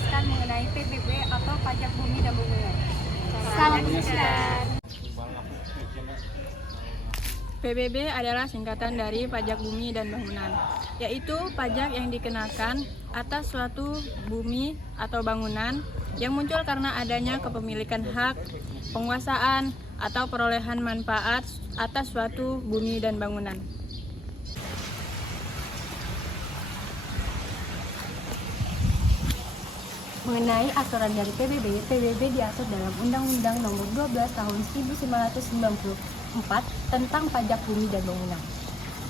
menjelaskan mengenai PBB atau pajak bumi dan bangunan. Salam mendengarkan. PBB adalah singkatan dari pajak bumi dan bangunan, yaitu pajak yang dikenakan atas suatu bumi atau bangunan yang muncul karena adanya kepemilikan hak, penguasaan, atau perolehan manfaat atas suatu bumi dan bangunan. Mengenai aturan dari PBB diatur dalam Undang-Undang Nomor 12 Tahun 1994 tentang pajak bumi dan bangunan.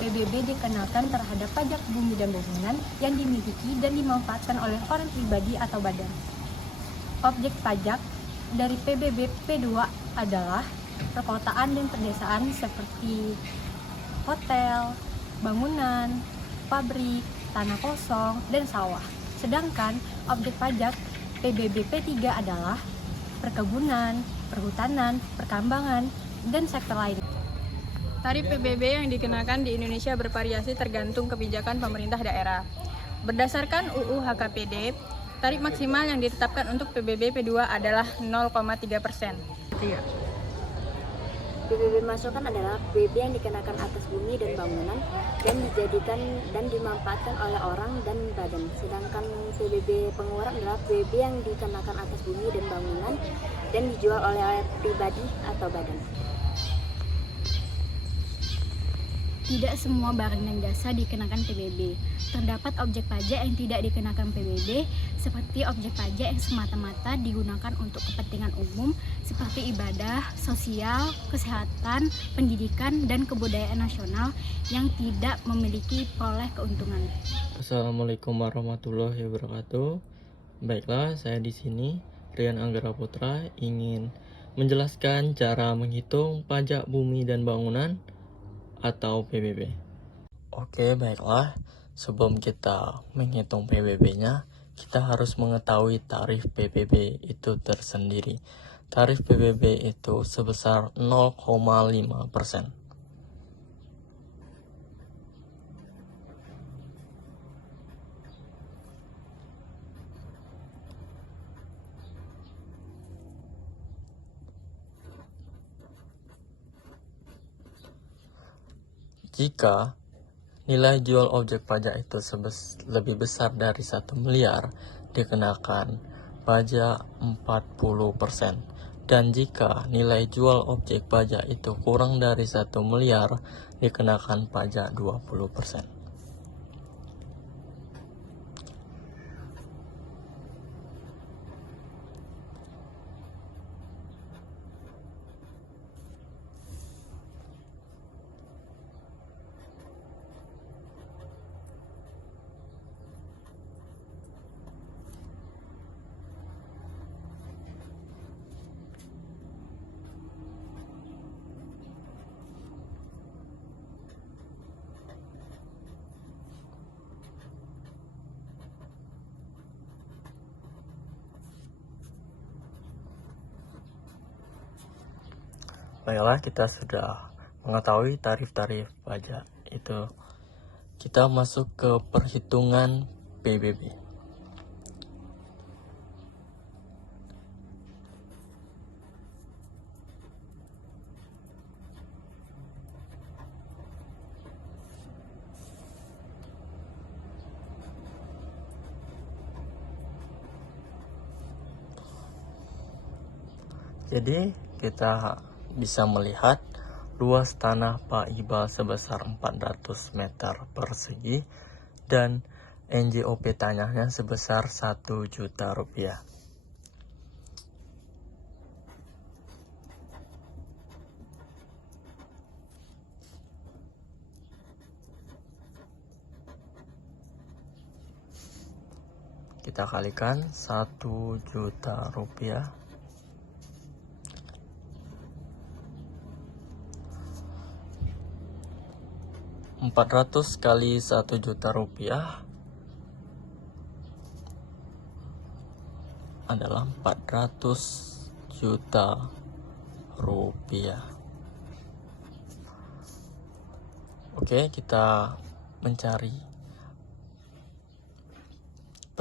PBB dikenakan terhadap pajak bumi dan bangunan yang dimiliki dan dimanfaatkan oleh orang pribadi atau badan. Objek pajak dari PBB P2 adalah perkotaan dan pedesaan seperti hotel, bangunan, pabrik, tanah kosong, dan sawah. Sedangkan objek pajak PBB P3 adalah perkebunan, perhutanan, pertambangan, dan sektor lain. Tarif PBB yang dikenakan di Indonesia bervariasi tergantung kebijakan pemerintah daerah. Berdasarkan UU HKPD, tarif maksimal yang ditetapkan untuk PBB P2 adalah 0,3%. PBB masukan adalah PBB yang dikenakan atas bumi dan bangunan dan dijadikan dan dimanfaatkan oleh orang dan badan. Sedangkan PBB pengeluaran adalah PBB yang dikenakan atas bumi dan bangunan dan dijual oleh pribadi atau badan. Tidak semua barang dan jasa dikenakan PBB. Terdapat objek pajak yang tidak dikenakan PBB, seperti objek pajak yang semata-mata digunakan untuk kepentingan umum, seperti ibadah, sosial, kesehatan, pendidikan, dan kebudayaan nasional yang tidak memiliki peroleh keuntungan. Assalamualaikum warahmatullahi wabarakatuh. Baiklah, saya di sini Rian Anggara Putra ingin menjelaskan cara menghitung pajak bumi dan bangunan atau PBB. Oke, baiklah. Sebelum kita menghitung PBB-nya, kita harus mengetahui tarif PBB itu tersendiri. Tarif PBB itu sebesar 0,5%. Jika nilai jual objek pajak itu lebih besar dari 1 miliar, dikenakan pajak 40%. Dan jika nilai jual objek pajak itu kurang dari 1 miliar, dikenakan pajak 20%. Baiklah, kita sudah mengetahui tarif-tarif pajak itu. Kita masuk ke perhitungan PBB. Jadi kita bisa melihat luas tanah Pak Iqbal sebesar 400 meter persegi dan NJOP tanahnya sebesar 1 juta rupiah. Kita kalikan 1 juta rupiah. 400 kali 1 juta rupiah adalah 400 juta rupiah. Oke, kita mencari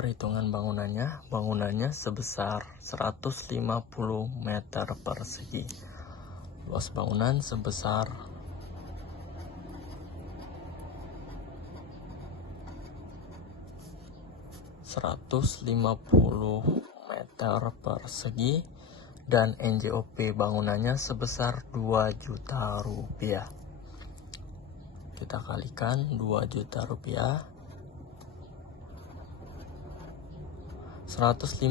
perhitungan bangunannya sebesar 150 meter persegi. Luas bangunan sebesar 150 meter persegi dan NJOP bangunannya sebesar 2 juta rupiah. Kita kalikan 2 juta rupiah. 150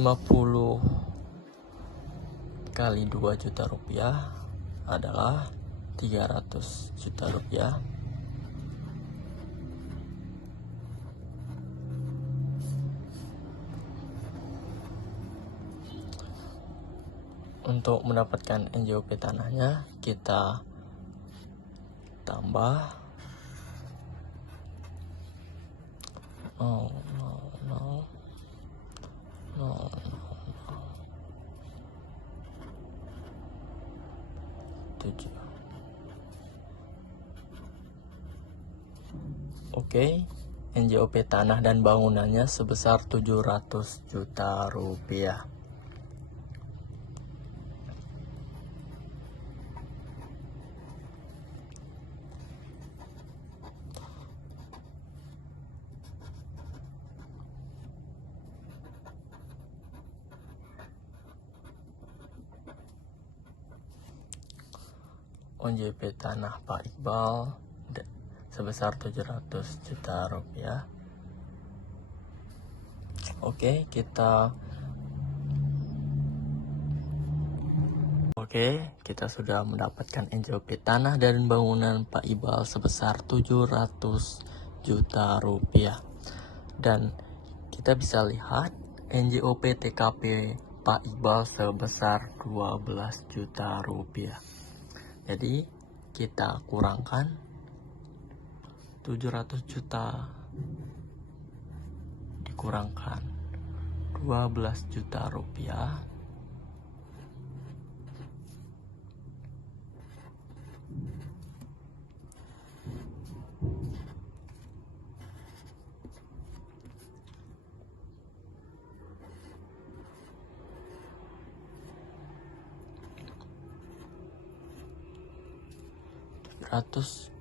kali 2 juta rupiah adalah 300 juta rupiah. Untuk mendapatkan NJOP tanahnya, kita tambah 7. Oke, NJOP tanah dan bangunannya sebesar 700 juta rupiah. NJOP tanah Pak Iqbal sebesar 700 juta rupiah. Oke, kita sudah mendapatkan NJOP tanah dan bangunan Pak Iqbal sebesar 700 juta rupiah. Dan kita bisa lihat NJOP TKP Pak Iqbal sebesar 12 juta rupiah. Jadi kita kurangkan 700 juta dikurangkan 12 juta rupiah. Ratus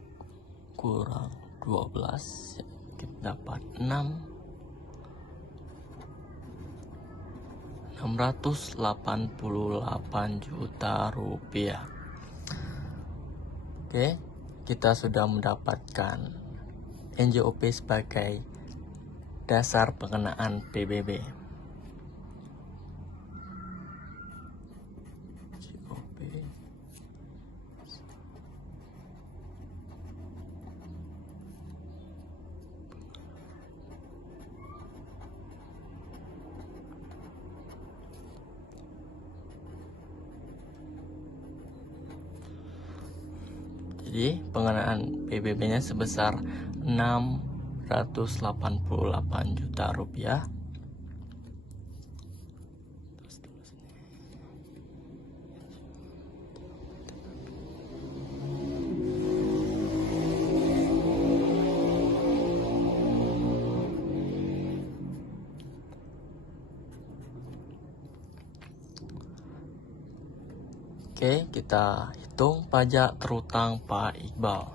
kurang 12 kita dapat 688 juta rupiah. Oke, kita sudah mendapatkan NJOP sebagai dasar pengenaan PBB. Jadi pengenaan PBB-nya sebesar 688 juta rupiah. Oke, kita hitung pajak terutang Pak Iqbal.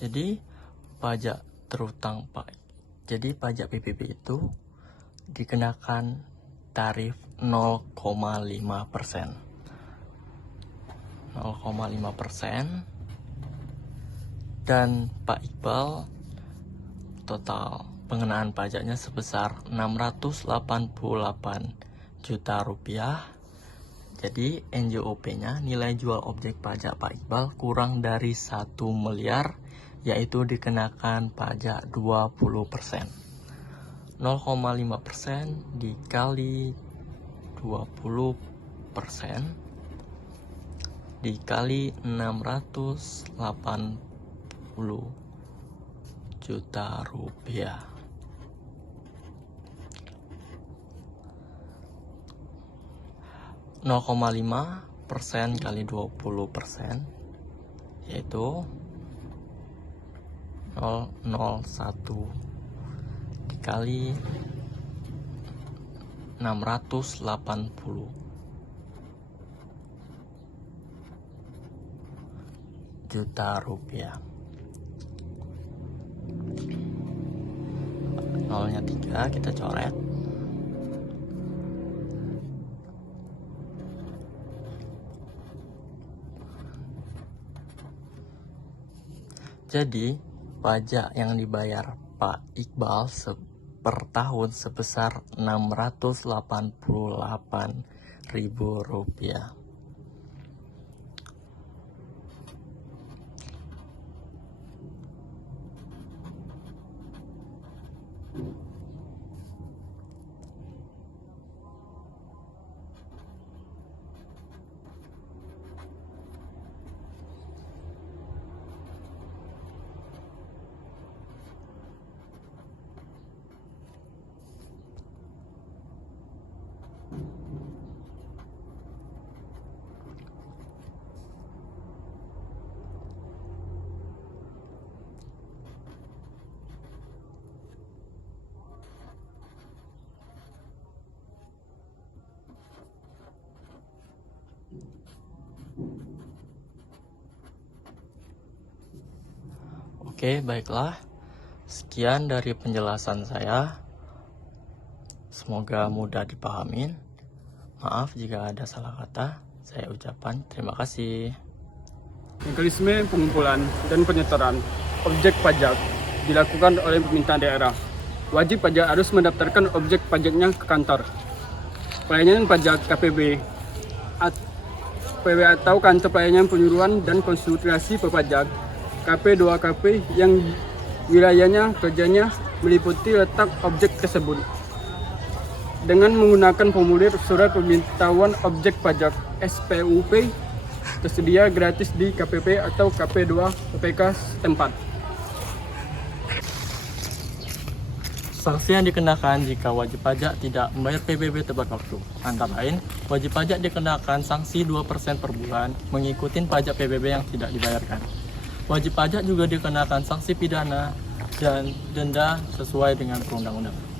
Jadi pajak terutang Pak. Jadi pajak PBB itu dikenakan tarif 0,5%. 0,5%. Dan Pak Iqbal total pengenaan pajaknya sebesar 688 juta rupiah. Jadi NJOP-nya, nilai jual objek pajak Pak Iqbal, kurang dari 1 miliar, yaitu dikenakan pajak 20%. 0,5% dikali 20% dikali 680 juta rupiah. 0,5% kali 20%, yaitu 001 dikali 680 juta rupiah. Nolnya 3 kita coret. Jadi pajak yang dibayar Pak Iqbal per tahun sebesar Rp688.000. Oke, baiklah. Sekian dari penjelasan saya. Semoga mudah dipahamin. Maaf jika ada salah kata. Saya ucapkan terima kasih. Mekanisme pengumpulan dan penyetoran objek pajak dilakukan oleh pemerintah daerah. Wajib pajak harus mendaftarkan objek pajaknya ke kantor pelayanan pajak KPB atau kantor pelayanan penyuluhan dan konsultasi pepajak KP2KP yang wilayahnya kerjanya meliputi letak objek tersebut. Dengan menggunakan formulir surat pemberitahuan objek pajak SPUP tersedia gratis di KPP atau KP2 PPK setempat. Sanksi yang dikenakan jika wajib pajak tidak membayar PBB tepat waktu. Antara lain, wajib pajak dikenakan sanksi 2% per bulan mengikuti pajak PBB yang tidak dibayarkan. Wajib pajak juga dikenakan sanksi pidana dan denda sesuai dengan perundang-undangan.